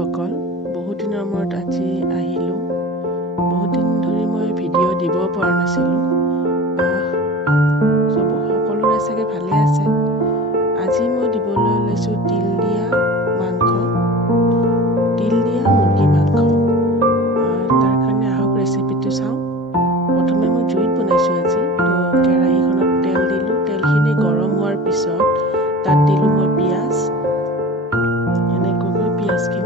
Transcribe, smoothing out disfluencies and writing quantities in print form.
বন্ধুসকল, বহুত দিনৰ মূৰত আজি আহিলোঁ। বহুত দিন ধৰি মই ভিডিঅ' দিব পৰা নাছিলোঁ। সকলোৰে চাগে ভালে আছে। আজি মই দিবলৈ ওলাইছোঁ তিল দিয়া মাংস, তিল দিয়া মুৰ্গী মাংস। তাৰ কাৰণে আহক ৰেচিপিটো চাওঁ। প্ৰথমে মই জুইত বনাইছোঁ আজি। তো কেৰাহীখনত তেল দিলোঁ। তেলখিনি গৰম হোৱাৰ পিছত তাত দিলোঁ মই পিঁয়াজ। এনেকৈ পিঁয়াজখিনি